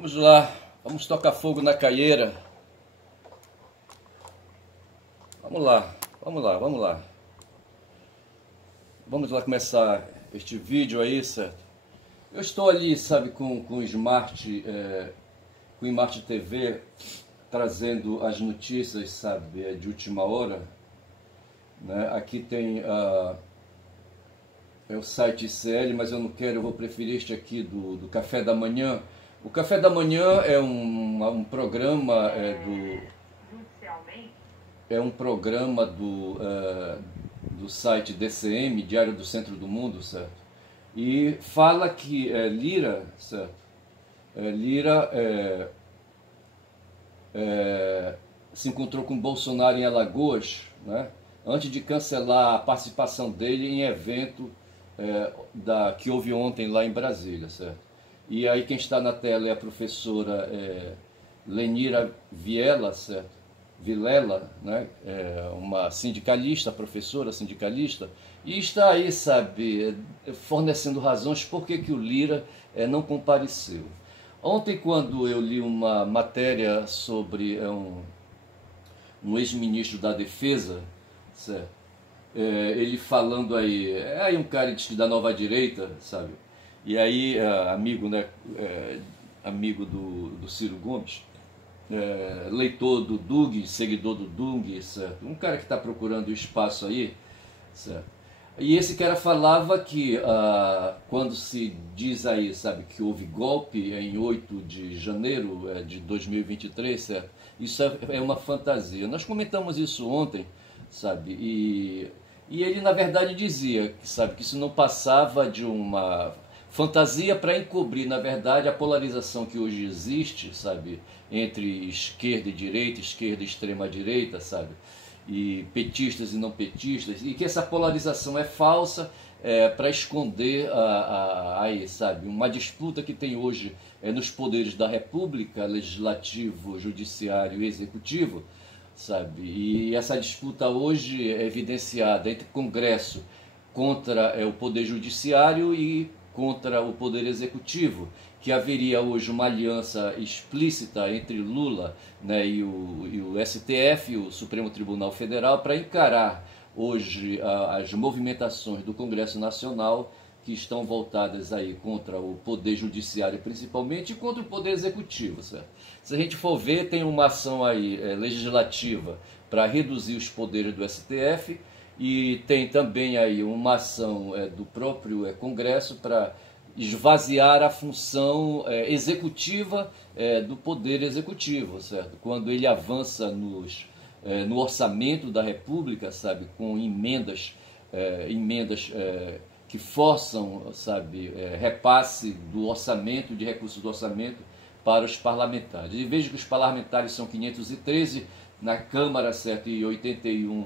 Vamos lá, vamos tocar fogo na caieira. Vamos lá, vamos lá, vamos lá. Vamos lá começar este vídeo aí, certo? Eu estou ali, sabe, com o Smart, com o Smart TV, trazendo as notícias, sabe, de última hora. Né? Aqui tem é o site ICL, mas eu não quero, eu vou preferir este aqui do Café da Manhã. O Café da Manhã é um programa do site DCM, Diário do Centro do Mundo, certo? E fala que Lira, certo? Lira se encontrou com Bolsonaro em Alagoas, né? Antes de cancelar a participação dele em evento que houve ontem lá em Brasília, certo? E aí quem está na tela é a professora Lenira Vilela, certo? Vilela, né? Uma sindicalista, professora sindicalista, e está aí, sabe, fornecendo razões por que o Lira não compareceu. Ontem, quando eu li uma matéria sobre um ex-ministro da Defesa, certo? Ele falando aí um cara da nova direita, sabe? E aí, amigo, né? Amigo do Ciro Gomes, leitor do Dug, seguidor do Dug, certo? Um cara que está procurando espaço aí, certo? E esse cara falava que quando se diz aí, sabe, que houve golpe em 8 de janeiro de 2023, certo? Isso é uma fantasia. Nós comentamos isso ontem, sabe? E ele, na verdade, dizia, sabe, que isso não passava de uma fantasia para encobrir, na verdade, a polarização que hoje existe, sabe, entre esquerda e extrema-direita, sabe, e petistas e não petistas, e que essa polarização é falsa para esconder aí, sabe, uma disputa que tem hoje nos poderes da República, legislativo, judiciário e executivo, sabe, e essa disputa hoje é evidenciada entre Congresso contra o Poder Judiciário e contra o Poder Executivo, que haveria hoje uma aliança explícita entre Lula, né, e o STF, o Supremo Tribunal Federal, para encarar hoje as movimentações do Congresso Nacional que estão voltadas aí contra o Poder Judiciário principalmente e contra o Poder Executivo, certo? Se a gente for ver, tem uma ação aí legislativa para reduzir os poderes do STF, e tem também aí uma ação do próprio Congresso para esvaziar a função executiva do Poder Executivo, certo? Quando ele avança no orçamento da República, sabe, com emendas que forçam, sabe, repasse do orçamento, de recursos do orçamento para os parlamentares. E veja que os parlamentares são 513 na Câmara, certo, e 81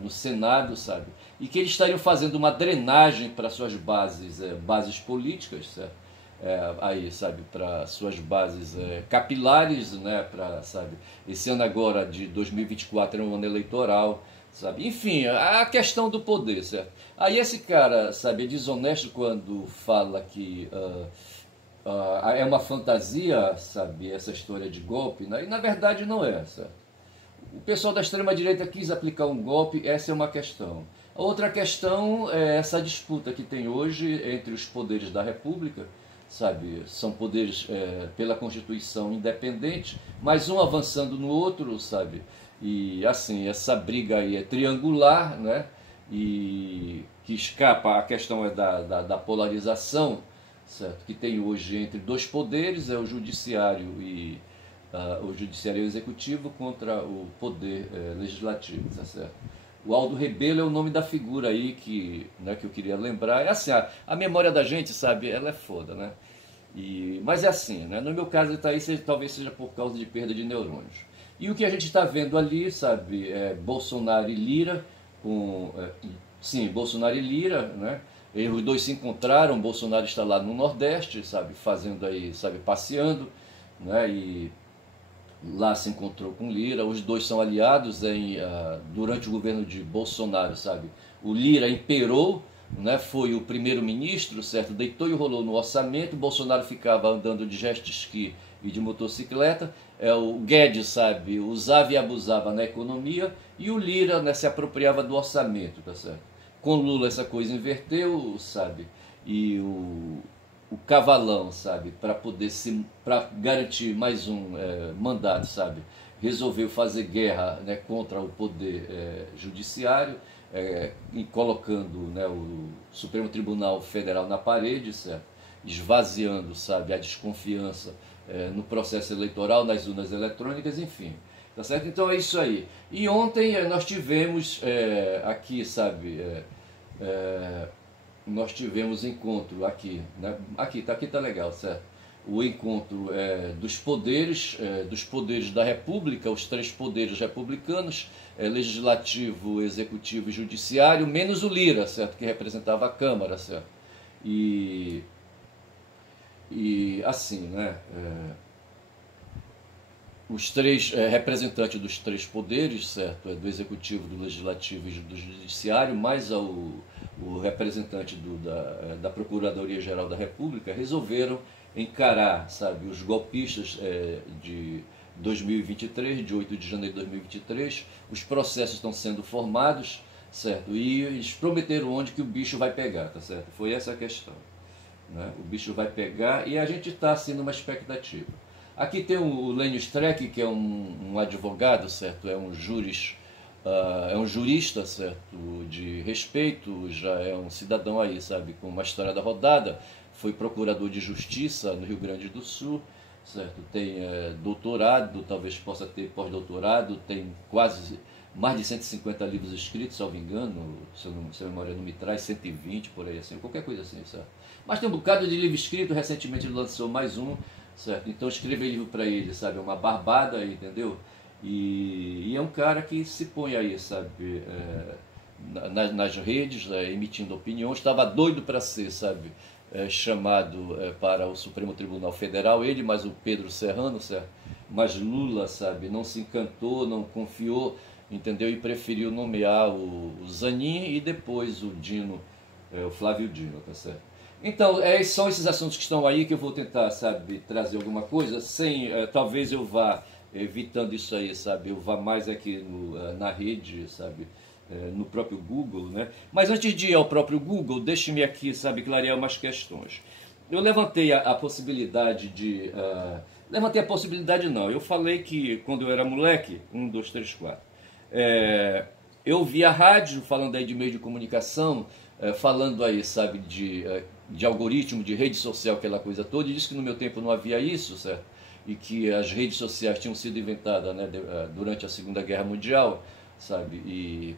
no Senado, sabe? E que eles estariam fazendo uma drenagem para suas bases políticas, certo? Aí, sabe, para suas bases capilares, né? Para, sabe, esse ano agora de 2024 é um ano eleitoral, sabe? Enfim, a questão do poder, certo? Aí esse cara, sabe, é desonesto quando fala que é uma fantasia, sabe, essa história de golpe, né? E na verdade não é, certo? O pessoal da extrema-direita quis aplicar um golpe, essa é uma questão. A outra questão é essa disputa que tem hoje entre os poderes da República, sabe? São poderes pela Constituição independentes, mas um avançando no outro, sabe? E assim, essa briga aí é triangular, né? E que escapa, a questão é da polarização, certo? Que tem hoje entre dois poderes, o Judiciário e o Judiciário Executivo contra o Poder Legislativo, tá certo? O Aldo Rebelo é o nome da figura aí que eu queria lembrar. É assim, a memória da gente, sabe, ela é foda, né? Mas é assim, né? No meu caso, tá aí, talvez seja por causa de perda de neurônios. E o que a gente está vendo ali, sabe, Bolsonaro e Lira, Bolsonaro e Lira, né? Os dois se encontraram, Bolsonaro está lá no Nordeste, sabe, fazendo aí, sabe, passeando, né? E lá se encontrou com Lira, os dois são aliados durante o governo de Bolsonaro, sabe? O Lira imperou, né, foi o primeiro-ministro, certo? Deitou e rolou no orçamento, Bolsonaro ficava andando de jet ski e de motocicleta, o Guedes, sabe, usava e abusava na economia, e o Lira, né, se apropriava do orçamento, tá certo? Com Lula essa coisa inverteu, sabe, e o Cavalão, sabe, para garantir mais um mandato, sabe, resolveu fazer guerra, né, contra o poder judiciário, e colocando, né, o Supremo Tribunal Federal na parede, certo? Esvaziando, sabe, a desconfiança no processo eleitoral, nas urnas eletrônicas, enfim. Tá certo? Então é isso aí. E ontem nós tivemos aqui, sabe, nós tivemos encontro aqui, né? Aqui tá legal, certo? O encontro dos poderes da República, os três poderes republicanos, legislativo, executivo e judiciário, menos o Lira, certo? Que representava a Câmara, certo? E assim, né? Os três representantes dos três poderes, certo? Do executivo, do legislativo e do judiciário, mais o representante da Procuradoria-Geral da República, resolveram encarar, sabe, os golpistas de 2023, de 8 de janeiro de 2023. Os processos estão sendo formados, certo? E eles prometeram onde que o bicho vai pegar, tá certo? Foi essa a questão, né? O bicho vai pegar e a gente está assim numa expectativa. Aqui tem o Lênio Streck, que é um advogado, certo? É um jurista, certo? De respeito, já é um cidadão aí, sabe? Com uma história da rodada, foi procurador de justiça no Rio Grande do Sul, certo? Tem doutorado, talvez possa ter pós-doutorado, tem quase mais de 150 livros escritos, se eu não me engano, se a memória não me traz, 120 por aí, assim, qualquer coisa assim, certo? Mas tem um bocado de livro escrito, recentemente ele lançou mais um, certo? Então escrever livro para ele, sabe, é uma barbada, entendeu? E é um cara que se põe aí, sabe, nas redes, emitindo opiniões. Estava doido para ser, sabe, chamado para o Supremo Tribunal Federal, ele mais o Pedro Serrano, certo? Mas Lula, sabe, não se encantou, não confiou, entendeu? E preferiu nomear o Zanin e depois o Dino, o Flávio Dino, tá certo? Então, são esses assuntos que estão aí que eu vou tentar, sabe, trazer alguma coisa, sem, talvez eu vá evitando isso aí, sabe, eu vá mais aqui na rede, sabe, no próprio Google, né? Mas antes de ir ao próprio Google, deixe-me aqui, sabe, clarear umas questões. Eu levantei a possibilidade de... levantei a possibilidade não, eu falei que quando eu era moleque, 1, 2, 3, 4, eu via rádio falando aí de meio de comunicação, falando aí, sabe, de algoritmo, de rede social, aquela coisa toda, e disse que no meu tempo não havia isso, certo? E que as redes sociais tinham sido inventadas, né, durante a Segunda Guerra Mundial, sabe? E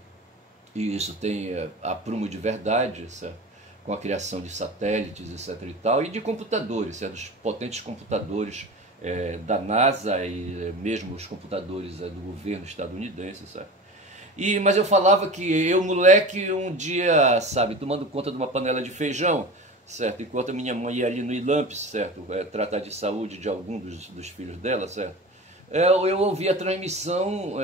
isso tem aprumo de verdade, certo? Com a criação de satélites, etc. e tal, e de computadores, certo? Dos potentes computadores da NASA e mesmo os computadores do governo estadunidense, certo? Mas eu falava que eu, moleque, um dia, sabe, tomando conta de uma panela de feijão, certo? Enquanto a minha mãe ia ali no ILAMP, certo? Tratar de saúde de algum dos filhos dela, certo? Eu ouvi a transmissão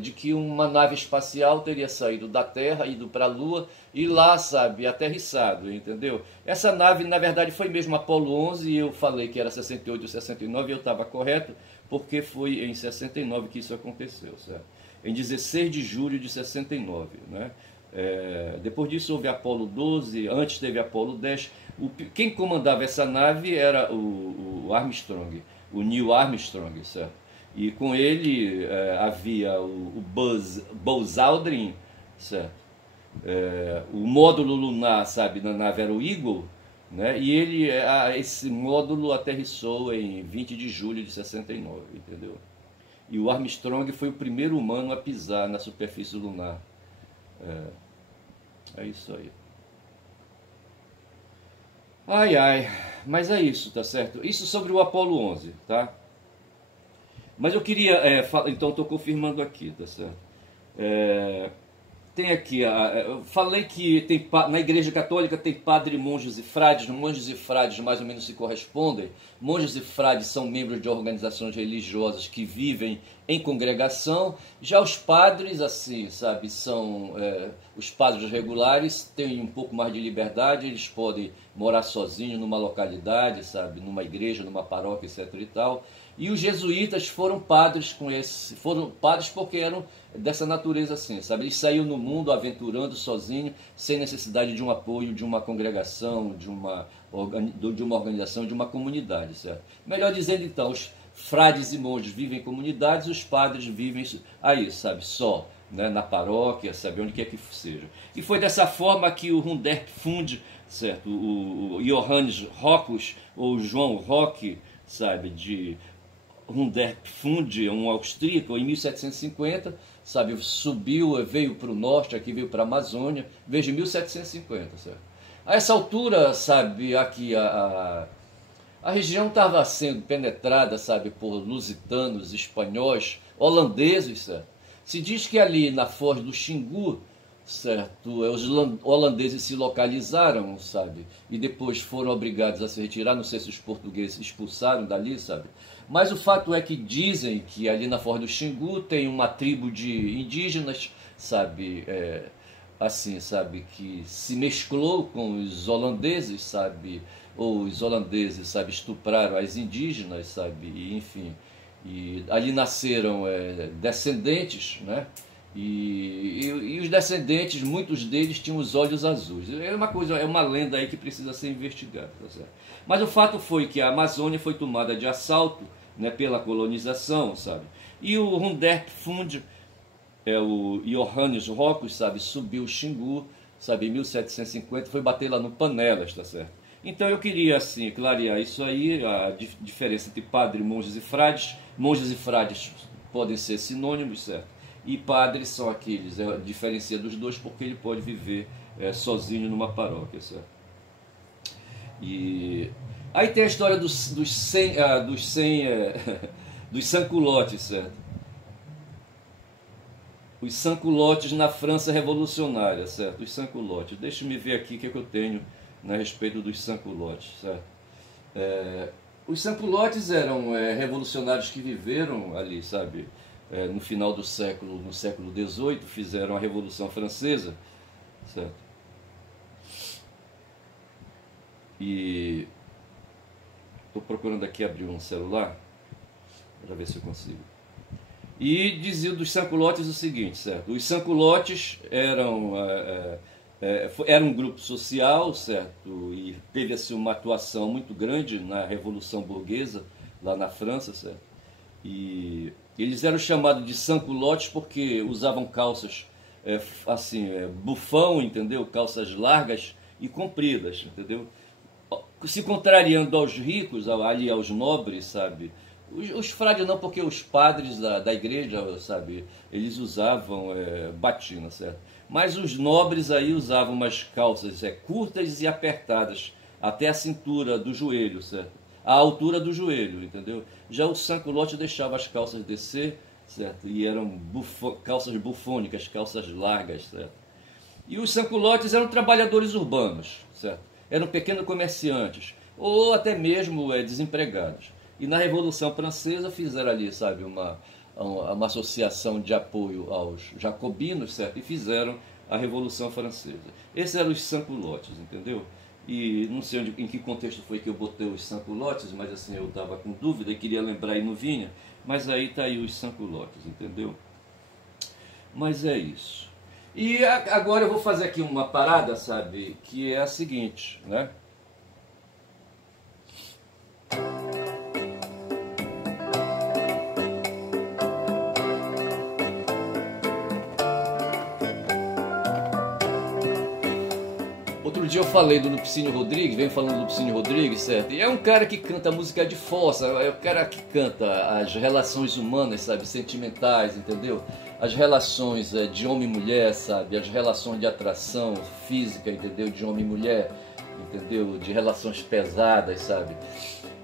de que uma nave espacial teria saído da Terra, ido para a Lua e lá, sabe, aterrissado, entendeu? Essa nave, na verdade, foi mesmo Apollo 11 e eu falei que era 68 ou 69 e eu estava correto, porque foi em 69 que isso aconteceu, certo? Em 16 de julho de 69, né? Depois disso houve Apollo 12, antes teve Apollo 10. Quem comandava essa nave era o Armstrong, o Neil Armstrong, certo? E com ele havia o Buzz Aldrin, certo? O módulo lunar, sabe, na nave era o Eagle, né? E esse módulo aterrissou em 20 de julho de 69, entendeu? E o Armstrong foi o primeiro humano a pisar na superfície lunar. É isso aí. Ai, ai, mas é isso, tá certo? Isso sobre o Apollo 11, tá? Mas eu queria, então estou confirmando aqui, tá certo? tem aqui, eu falei que na Igreja Católica tem padre, monges e frades. Monges e frades mais ou menos se correspondem. Monges e frades são membros de organizações religiosas que vivem em congregação. Já os padres, assim, sabe, são os padres regulares, têm um pouco mais de liberdade, eles podem morar sozinhos numa localidade, sabe, numa igreja, numa paróquia, etc. e tal. E os jesuítas foram padres porque eram dessa natureza assim, sabe? Eles saíram no mundo aventurando sozinho, sem necessidade de um apoio de uma congregação, de uma organização, de uma comunidade, certo? Melhor dizendo, então, os frades e monges vivem em comunidades, os padres vivem aí, sabe? Só, né? Na paróquia, sabe? Onde quer que seja. E foi dessa forma que o Hundertfund Fund, certo? O Johannes Rockus, ou João Roque, sabe? De Hundertfund, um austríaco, em 1750, sabe, subiu, veio para o norte, aqui veio para a Amazônia, veja, em 1750, certo? A essa altura, sabe, aqui a região estava sendo penetrada, sabe, por lusitanos, espanhóis, holandeses, certo? Se diz que ali na foz do Xingu, certo, os holandeses se localizaram, sabe, e depois foram obrigados a se retirar, não sei se os portugueses expulsaram dali, sabe, mas o fato é que dizem que ali na Foz do Xingu tem uma tribo de indígenas, sabe, assim, sabe, que se mesclou com os holandeses, sabe, ou os holandeses, sabe, estupraram as indígenas, sabe, e, enfim, e ali nasceram descendentes, né? E os descendentes, muitos deles tinham os olhos azuis. É uma coisa, é uma lenda aí que precisa ser investigada, tá certo? Mas o fato foi que a Amazônia foi tomada de assalto, né, pela colonização, sabe? E o Hundertfund, o Johannes Rockus, sabe, subiu o Xingu, sabe, em 1750, foi bater lá no Panelas, tá certo? Então eu queria, assim, clarear isso aí, a diferença entre padre, monges e frades. Monges e frades podem ser sinônimos, certo? E padres são aqueles, diferencia dos dois porque ele pode viver sozinho numa paróquia, certo? E aí tem a história dos 100 dos sans-culottes, certo? Os sans-culottes na França revolucionária, certo? Os sans-culottes. Deixa-me ver aqui o que eu tenho a respeito dos sans-culottes, certo? Os sans-culottes eram revolucionários que viveram ali, sabe? No final do século, no século XVIII, fizeram a Revolução Francesa, certo? E estou procurando aqui abrir um celular para ver se eu consigo. E dizia dos sans-culottes o seguinte, certo? Os sans-culottes eram um grupo social, certo? E teve assim uma atuação muito grande na Revolução Burguesa lá na França, certo? E eles eram chamados de sans-culottes porque usavam calças bufão, entendeu? Calças largas e compridas, entendeu? Se contrariando aos ricos, ali aos nobres, sabe? Os frades não, porque os padres da igreja, sabe, eles usavam batina, certo? Mas os nobres aí usavam umas calças curtas e apertadas até a cintura do joelho, certo? A altura do joelho, entendeu? Já o sans-culotte deixava as calças descer, certo? E eram calças bufônicas, calças largas, certo? E os sans-culottes eram trabalhadores urbanos, certo? Eram pequenos comerciantes, ou até mesmo desempregados. E na Revolução Francesa fizeram ali, sabe, uma associação de apoio aos jacobinos, certo? E fizeram a Revolução Francesa. Esses eram os sans-culottes, entendeu? E não sei em que contexto foi que eu botei os sans-culottes, mas assim, eu estava com dúvida e queria lembrar e não vinha. Mas aí está aí os sans-culottes, entendeu? Mas é isso. E agora eu vou fazer aqui uma parada, sabe, que é a seguinte, né? Outro dia eu falei do Lupicínio Rodrigues, venho falando do Lupicínio Rodrigues, certo? E é um cara que canta música de força, é o cara que canta as relações humanas, sabe, sentimentais, entendeu? As relações de homem e mulher, sabe? As relações de atração física, entendeu? De homem e mulher, entendeu? De relações pesadas, sabe?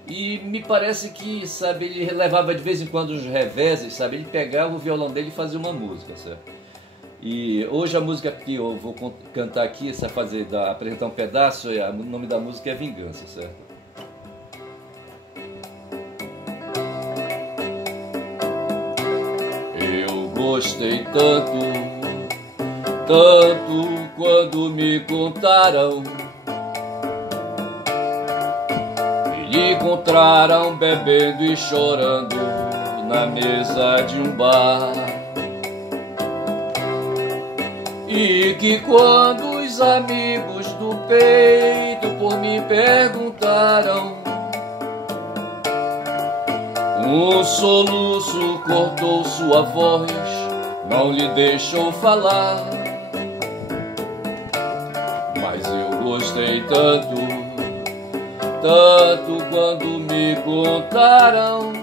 E me parece que, sabe, ele levava de vez em quando os reveses, sabe? Ele pegava o violão dele e fazia uma música, certo? E hoje a música que eu vou cantar aqui, apresentar um pedaço, o nome da música é Vingança, certo? Eu gostei tanto, tanto quando me contaram. Me encontraram bebendo e chorando na mesa de um bar. E que quando os amigos do peito por mim perguntaram, um soluço cortou sua voz, não lhe deixou falar. Mas eu gostei tanto, tanto quando me contaram,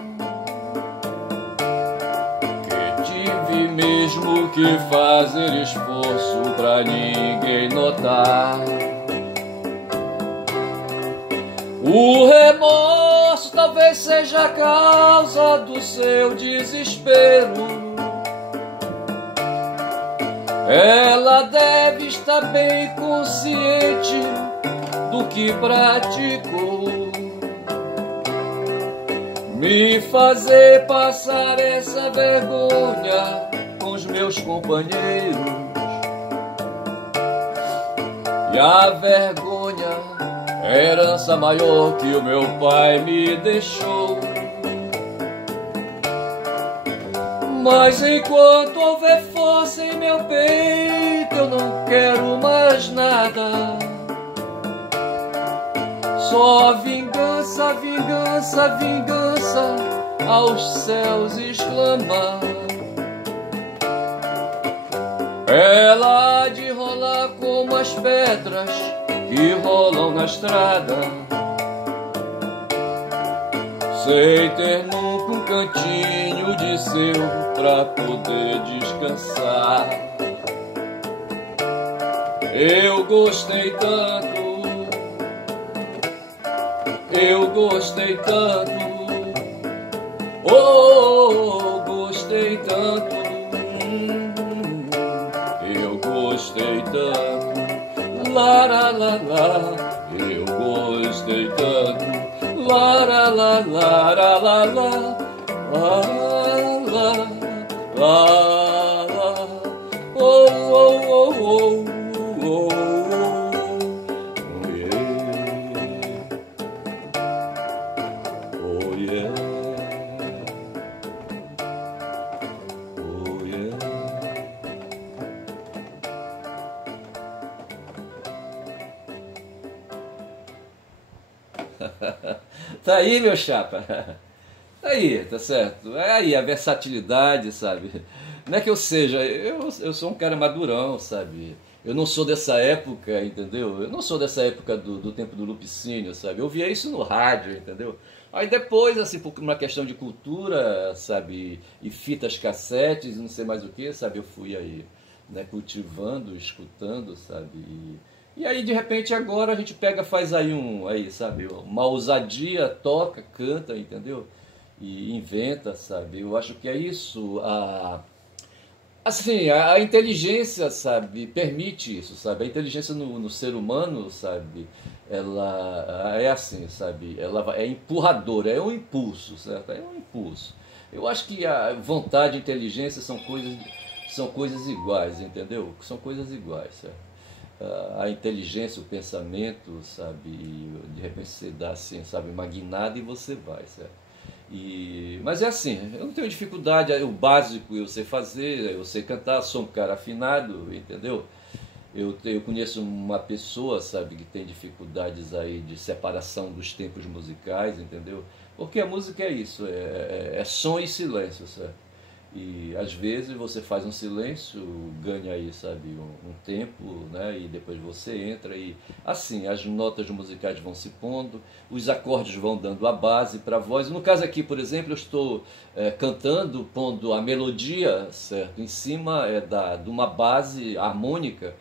que tive mesmo que fazer esforço pra ninguém notar. O remorso talvez seja a causa do seu desespero. Ela deve estar bem consciente do que praticou, me fazer passar essa vergonha com os meus companheiros. E a vergonha é herança maior que o meu pai me deixou. Mas enquanto houver força em meu peito, eu não quero mais nada. Só vingança, vingança, vingança aos céus exclamar. Ela há de rolar como as pedras que rolam na estrada, sem ter nunca um cantinho de seu pra poder descansar. Eu gostei tanto, eu gostei tanto, oh, gostei tanto, eu gostei tanto, lá, lá, lá, lá, eu gostei tanto, lá, lá, lá, lá, lá, lá, lá, lá, lá, lá, oh, oh, oh, oh, oh, oh, yeah. Oh, yeah. Oh, yeah. Tá aí, meu chapa. Tá aí, tá certo? É aí a versatilidade, sabe? Não é que eu seja, eu sou um cara madurão, sabe? Eu não sou dessa época, entendeu? Eu não sou dessa época do tempo do Lupicínio, sabe? Eu via isso no rádio, entendeu? Aí depois, assim, por uma questão de cultura, sabe? E fitas cassetes, não sei mais o que, sabe? Eu fui aí, né, cultivando, escutando, sabe? E aí, de repente, agora a gente pega, faz aí sabe? Uma ousadia, toca, canta, entendeu? E inventa, sabe? Eu acho que é isso. Assim, a inteligência, sabe, permite isso, sabe? A inteligência no ser humano, sabe, ela é assim, sabe? Ela é empurradora, é um impulso, certo? É um impulso. Eu acho que a vontade e a inteligência são coisas iguais, entendeu? São coisas iguais, certo? A inteligência, o pensamento, sabe? De repente você dá assim, sabe, uma guinada e você vai, certo? Mas é assim, eu não tenho dificuldade, o básico eu sei fazer, eu sei cantar, sou um cara afinado, entendeu? Eu conheço uma pessoa, sabe, que tem dificuldades aí de separação dos tempos musicais, entendeu? Porque a música é isso, é som e silêncio, certo? E às vezes você faz um silêncio, ganha aí, sabe, um tempo, né? E depois você entra e assim, as notas musicais vão se pondo, os acordes vão dando a base para a voz. No caso aqui, por exemplo, eu estou cantando, pondo a melodia, certo, em cima de uma base harmônica,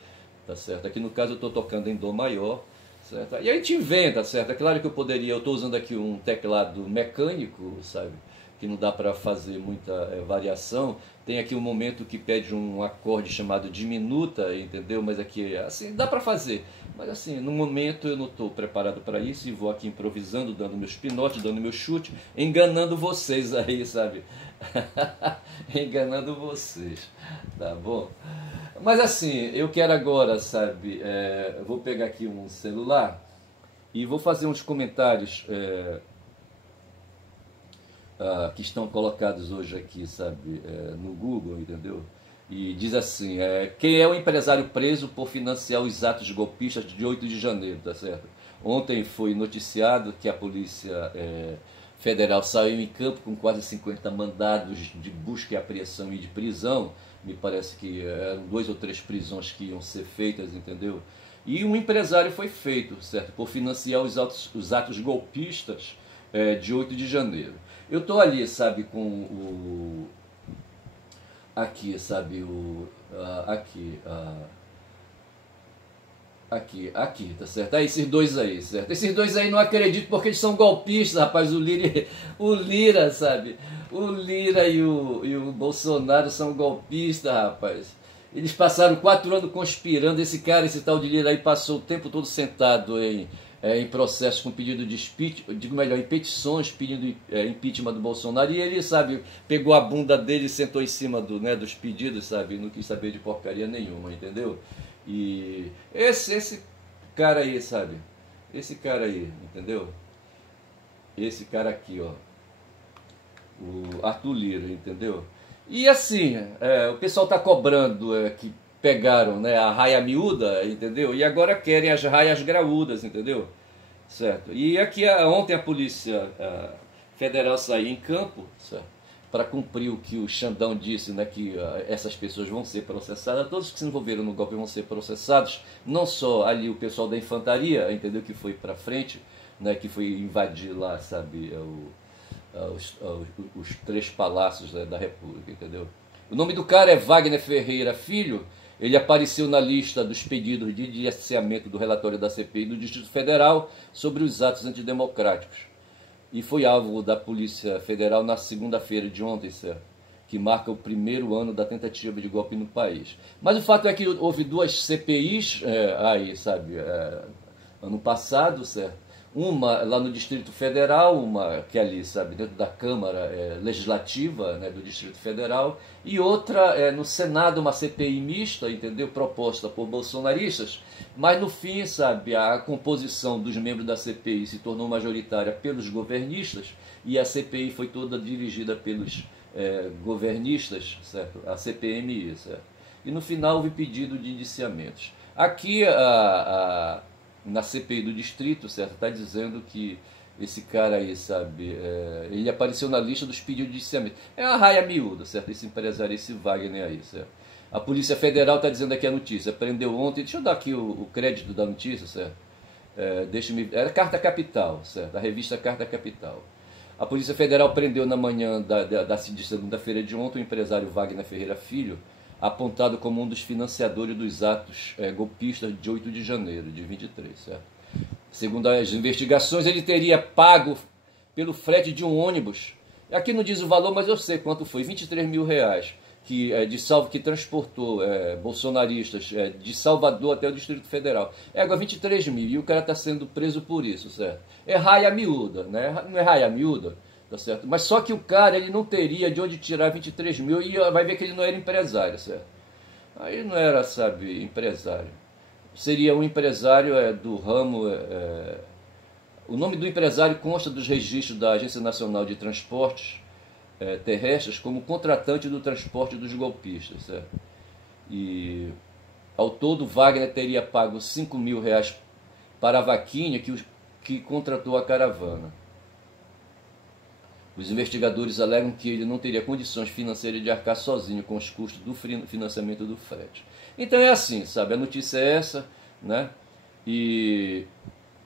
tá certo? Aqui no caso eu estou tocando em dó maior, certo? E a gente inventa, certo? É claro que eu estou usando aqui um teclado mecânico, sabe? que não dá para fazer muita variação. Tem aqui um momento que pede um acorde chamado diminuta, entendeu? Mas aqui, assim, dá para fazer. Mas assim, no momento eu não estou preparado para isso e vou aqui improvisando, dando meus pinotes, dando meu chute, enganando vocês aí, sabe? Enganando vocês, tá bom? Mas assim, eu quero agora, sabe, eu vou pegar aqui um celular e vou fazer uns comentários que estão colocados hoje aqui, sabe, no Google, entendeu? E diz assim, quem é o empresário preso por financiar os atos golpistas de 8 de janeiro, tá certo? Ontem foi noticiado que a Polícia Federal saiu em campo com quase 50 mandados de busca e apreensão e de prisão. Me parece que eram 2 ou 3 prisões que iam ser feitas, entendeu? E um empresário foi feito, certo? Por financiar os atos golpistas de 8 de janeiro. Eu estou ali, sabe, com o... Aqui, sabe, aqui, tá certo? Esses dois aí, certo? Esses dois aí não acredito porque eles são golpistas, rapaz. O Lira, sabe? O Lira e o Bolsonaro são golpistas, rapaz. Eles passaram 4 anos conspirando. Esse tal de Lira aí passou o tempo todo sentado em processos com pedido de impeachment, digo melhor, em petições pedindo impeachment do Bolsonaro, e ele, sabe, pegou a bunda dele e sentou em cima dos pedidos, sabe, não quis saber de porcaria nenhuma, entendeu? E esse cara aí, sabe, esse cara aí, entendeu? Esse cara aqui, ó, o Arthur Lira, entendeu? E assim, o pessoal tá cobrando que pegaram, né, a raia miúda, entendeu? E agora querem as raias graúdas, entendeu? Certo. E aqui ontem a Polícia Federal saiu em campo, certo, para cumprir o que o Xandão disse, né, que essas pessoas vão ser processadas, todos que se envolveram no golpe vão ser processados, não só ali o pessoal da infantaria, entendeu, que foi para frente, né, que foi invadir lá, sabe, os 3 palácios, né, da República, entendeu? O nome do cara é Wagner Ferreira Filho. Ele apareceu na lista dos pedidos de indiciamento do relatório da CPI do Distrito Federal sobre os atos antidemocráticos. E foi alvo da Polícia Federal na segunda-feira de ontem, certo? Que marca o 1º ano da tentativa de golpe no país. Mas o fato é que houve 2 CPIs aí, sabe, ano passado, certo? Uma lá no Distrito Federal, uma que é ali, sabe, dentro da Câmara Legislativa, né, do Distrito Federal, e outra no Senado, uma CPI mista, entendeu, proposta por bolsonaristas, mas no fim, sabe, a composição dos membros da CPI se tornou majoritária pelos governistas, e a CPI foi toda dirigida pelos governistas, certo? A CPMI, certo? E no final houve pedido de indiciamentos. Aqui na CPI do Distrito, certo, está dizendo que esse cara aí, sabe, ele apareceu na lista dos pedidos de indiciamento. É uma raia miúda, certo, esse empresário, esse Wagner aí, certo. A Polícia Federal está dizendo aqui a notícia, prendeu ontem, deixa eu dar aqui o crédito da notícia, certo. Era Carta Capital, certo, a revista Carta Capital. A Polícia Federal prendeu na manhã de segunda-feira de ontem o empresário Wagner Ferreira Filho, apontado como um dos financiadores dos atos golpistas de 8 de janeiro de 23, certo? Segundo as investigações, ele teria pago pelo frete de um ônibus. Aqui não diz o valor, mas eu sei quanto foi, R$23 mil, que transportou bolsonaristas de Salvador até o Distrito Federal. Agora 23 mil, e o cara está sendo preso por isso, certo? É raia miúda, né? Não é raia miúda? Tá certo? Mas só que o cara ele não teria de onde tirar 23 mil e vai ver que ele não era empresário, certo? Aí não era, sabe, empresário. Seria um empresário do ramo... O nome do empresário consta dos registros da Agência Nacional de Transportes Terrestres como contratante do transporte dos golpistas, certo? E ao todo Wagner teria pago R$5 mil para a vaquinha que contratou a caravana. Os investigadores alegam que ele não teria condições financeiras de arcar sozinho com os custos do financiamento do frete. Então é assim, sabe, a notícia é essa, né? E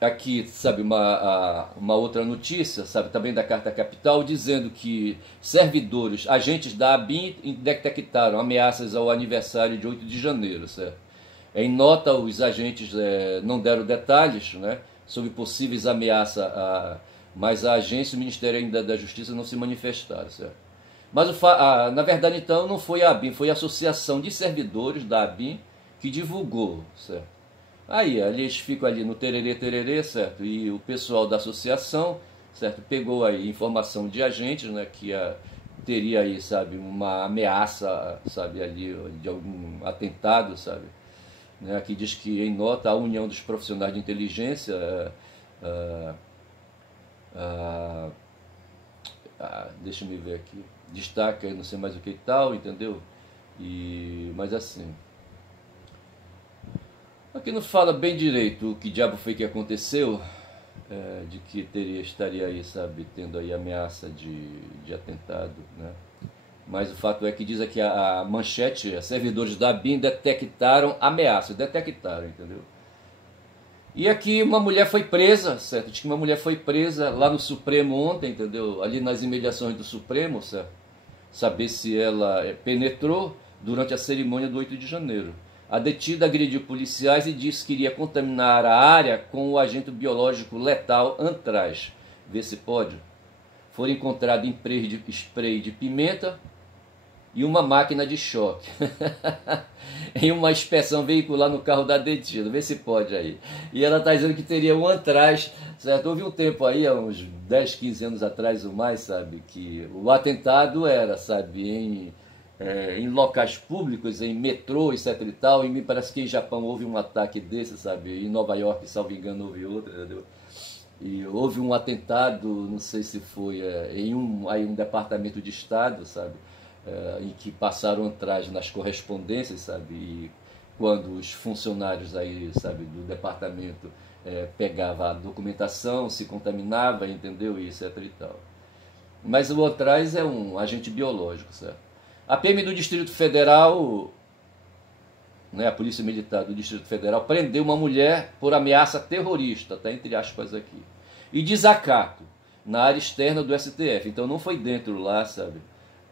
aqui, sabe, uma outra notícia, sabe, também da Carta Capital, dizendo que servidores, agentes da ABIN detectaram ameaças ao aniversário de 8 de janeiro, certo? Em nota, os agentes não deram detalhes, né, sobre possíveis ameaças mas a agência e o Ministério ainda da Justiça não se manifestaram, certo? Mas na verdade então não foi a ABIN, foi a Associação de Servidores da ABIN que divulgou, certo? Aí eles ficam ali no tererê, tererê, certo? E o pessoal da associação, certo? Pegou aí informação de agentes, né? Que teria aí, sabe, uma ameaça, sabe, ali de algum atentado, sabe? Né? Aqui diz que em nota a União dos Profissionais de Inteligência deixa eu me ver aqui, destaca aí não sei mais o que e tal, entendeu? Mas assim, aqui não fala bem direito o que diabo foi que aconteceu, de que estaria aí, sabe, tendo aí ameaça de atentado, né? Mas o fato é que diz aqui a manchete, servidores da ABIN detectaram ameaça, entendeu? E aqui uma mulher foi presa, certo? Diz que uma mulher foi presa lá no Supremo ontem, entendeu? Ali nas imediações do Supremo, certo? Saber se ela penetrou durante a cerimônia do 8 de janeiro. A detida agrediu policiais e disse que iria contaminar a área com o agente biológico letal antraz. Vê se pode. Foram encontrados spray de pimenta e uma máquina de choque. Em uma inspeção veicular no carro da detida. Vê se pode aí. E ela está dizendo que teria um antraz, certo? Houve um tempo aí, há uns 10, 15 anos atrás ou mais, sabe, que o atentado era, sabe, em locais públicos, em metrô, etc e tal, e me parece que em Japão houve um ataque desse, sabe, em Nova York, salvo engano, houve outro, entendeu? E houve um atentado, não sei se foi em um departamento de Estado, sabe, em que passaram atrás nas correspondências, sabe, e quando os funcionários aí, sabe, do departamento pegava a documentação, se contaminava, entendeu, e etc e tal. Mas o atrás é um agente biológico, certo? A PM do Distrito Federal, né, a Polícia Militar do Distrito Federal, prendeu uma mulher por ameaça terrorista, tá entre aspas aqui, e desacato na área externa do STF. Então não foi dentro lá, sabe,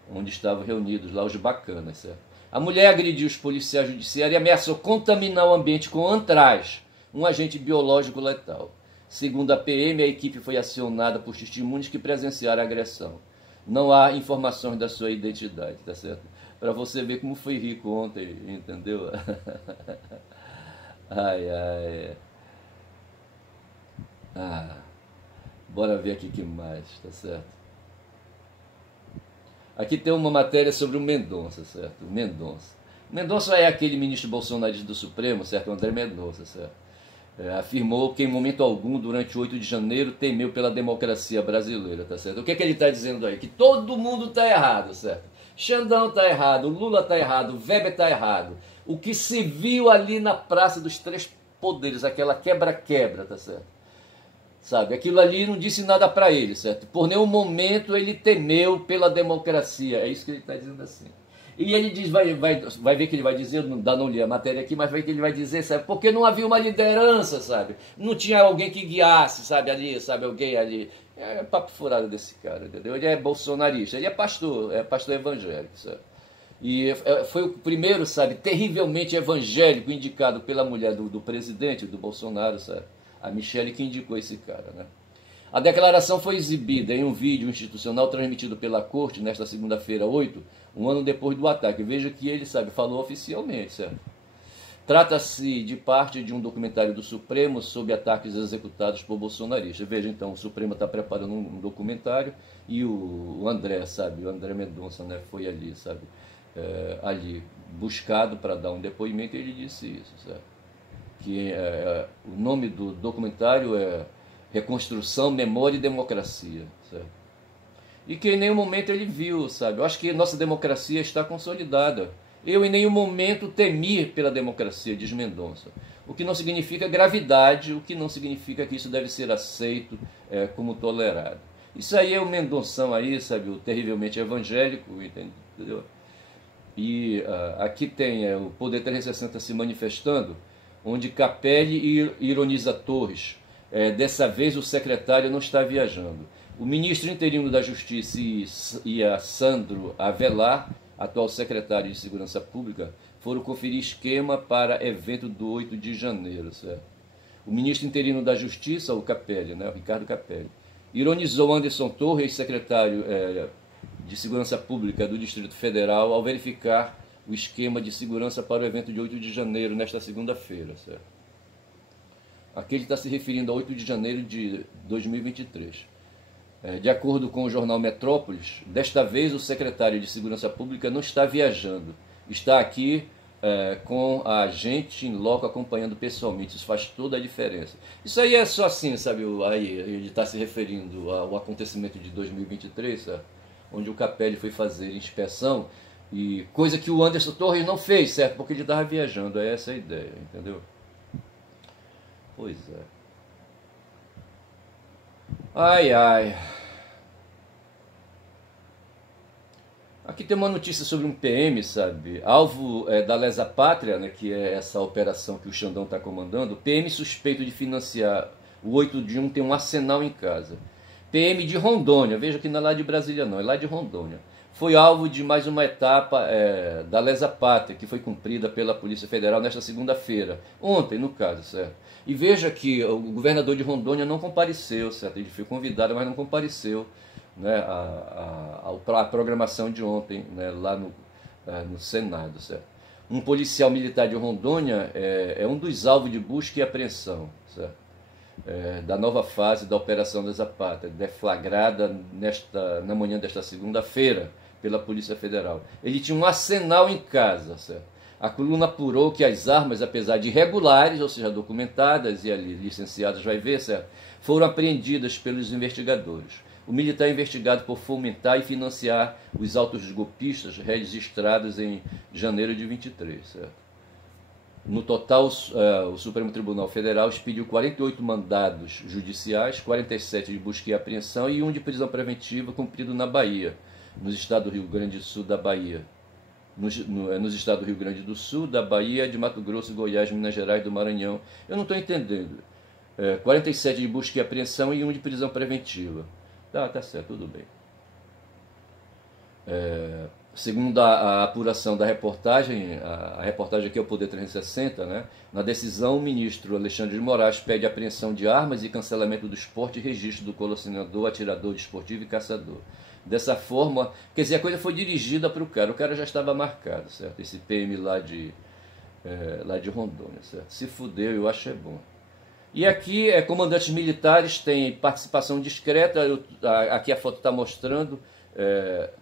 onde estavam reunidos lá os bacanas, certo? A mulher agrediu os policiais judiciários e ameaçou contaminar o ambiente com antraz, um agente biológico letal. Segundo a PM, a equipe foi acionada por testemunhas que presenciaram a agressão. Não há informações da sua identidade, tá certo? Para você ver como foi rico ontem, entendeu? Ai, ai. Bora ver aqui o que mais, tá certo? Aqui tem uma matéria sobre o Mendonça, certo? Mendonça. Mendonça é aquele ministro bolsonarista do Supremo, certo? André Mendonça, certo? Afirmou que em momento algum, durante o 8 de janeiro, temeu pela democracia brasileira, tá certo? O que é que ele está dizendo aí? Que todo mundo está errado, certo? Xandão está errado, Lula está errado, Weber está errado. O que se viu ali na Praça dos Três Poderes, aquela quebra-quebra, tá certo? Sabe, aquilo ali não disse nada para ele, certo? Por nenhum momento ele temeu pela democracia, é isso que ele está dizendo assim. E ele diz, vai ver que ele vai dizer, não li a matéria aqui, mas vai ver que ele vai dizer, sabe, porque não havia uma liderança, sabe? Não tinha alguém que guiasse, sabe, ali, sabe, alguém ali. É papo furado desse cara, entendeu? Ele é bolsonarista, ele é pastor evangélico, sabe? E foi o primeiro, sabe, terrivelmente evangélico indicado pela mulher do presidente, do Bolsonaro, sabe? A Michele que indicou esse cara, né? A declaração foi exibida em um vídeo institucional transmitido pela Corte nesta segunda-feira, 8, um ano depois do ataque. Veja que ele, sabe, falou oficialmente, certo? Trata-se de parte de um documentário do Supremo sobre ataques executados por bolsonaristas. Veja, então, o Supremo está preparando um documentário e o André, sabe, o André Mendonça, né, foi ali, sabe, ali buscado para dar um depoimento e ele disse isso, certo? Que o nome do documentário é Reconstrução, Memória e Democracia, certo? E que em nenhum momento ele viu, sabe? Eu acho que nossa democracia está consolidada. Eu em nenhum momento temi pela democracia, diz Mendonça. O que não significa gravidade, o que não significa que isso deve ser aceito como tolerado. Isso aí é o Mendonção aí, sabe? O terrivelmente evangélico, entendeu? E aqui tem o Poder 360 se manifestando, onde Capelli ironiza Torres. Dessa vez o secretário não está viajando. O ministro interino da Justiça e a Sandro Avelar, atual secretário de Segurança Pública, foram conferir esquema para evento do 8 de janeiro. Certo? O ministro interino da Justiça, o Capelli, né, o Ricardo Capelli, ironizou Anderson Torres, secretário de Segurança Pública do Distrito Federal, ao verificar o esquema de segurança para o evento de 8 de janeiro, nesta segunda-feira. Certo? Aqui ele está se referindo a 8 de janeiro de 2023. De acordo com o jornal Metrópolis, desta vez o secretário de Segurança Pública não está viajando, está aqui com a gente em loco acompanhando pessoalmente. Isso faz toda a diferença. Isso aí é só assim, sabe? Aí ele está se referindo ao acontecimento de 2023, sabe? Onde o Capelli foi fazer inspeção, e coisa que o Anderson Torres não fez, certo? Porque ele estava viajando. É essa a ideia, entendeu? Pois é. Ai, ai. Aqui tem uma notícia sobre um PM, sabe? Alvo da Lesa Pátria, né, que é essa operação que o Xandão está comandando. PM suspeito de financiar o 8 de 1 tem um arsenal em casa. PM de Rondônia, veja que não é lá de Brasília não, é lá de Rondônia. Foi alvo de mais uma etapa da Lesa Pátria, que foi cumprida pela Polícia Federal nesta segunda-feira. Ontem, no caso, certo? E veja que o governador de Rondônia não compareceu, certo? Ele foi convidado, mas não compareceu, né, a programação de ontem, né, lá no Senado. Certo? Um policial militar de Rondônia é um dos alvos de busca e apreensão, certo? Da nova fase da Operação Lesa Pátria, deflagrada na manhã desta segunda-feira pela Polícia Federal. Ele tinha um arsenal em casa. Certo? A coluna apurou que as armas, apesar de irregulares, ou seja, documentadas e ali licenciadas, vai ver, certo? Foram apreendidas pelos investigadores. O militar é investigado por fomentar e financiar os autos golpistas registrados em janeiro de 23. Certo? No total, o Supremo Tribunal Federal expediu 48 mandados judiciais, 47 de busca e apreensão e 1 de prisão preventiva cumprido na Bahia, nos estados do Rio Grande do Sul, da Bahia. Nos estados do Rio Grande do Sul, da Bahia, de Mato Grosso, Goiás, Minas Gerais, do Maranhão. Eu não estou entendendo. 47 de busca e apreensão e 1 de prisão preventiva. Tá certo, tudo bem. Segundo a apuração da reportagem, a reportagem aqui é o Poder 360, né? Na decisão, o ministro Alexandre de Moraes pede apreensão de armas e cancelamento do esporte e registro do colecionador, atirador desportivo e caçador. Dessa forma, quer dizer, a coisa foi dirigida para o cara já estava marcado, certo? Esse PM lá de Rondônia, certo? Se fudeu, eu acho é bom. E aqui, comandantes militares têm participação discreta, aqui a foto está mostrando,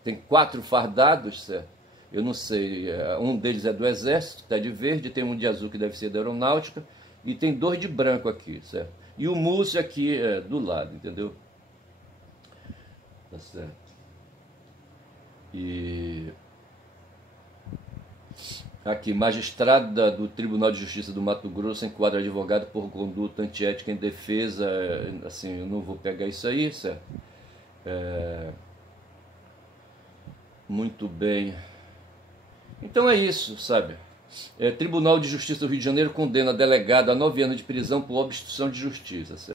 tem 4 fardados, certo? Eu não sei, um deles é do Exército, está de verde, tem um de azul que deve ser da Aeronáutica, e tem 2 de branco aqui, certo? E o Múcio aqui do lado, entendeu? Tá certo. E aqui, magistrada do Tribunal de Justiça do Mato Grosso enquadra advogado por conduta antiética em defesa. Assim, eu não vou pegar isso aí, certo? Muito bem. Então é isso, sabe? Tribunal de Justiça do Rio de Janeiro condena delegado a 9 anos de prisão por obstrução de justiça, certo?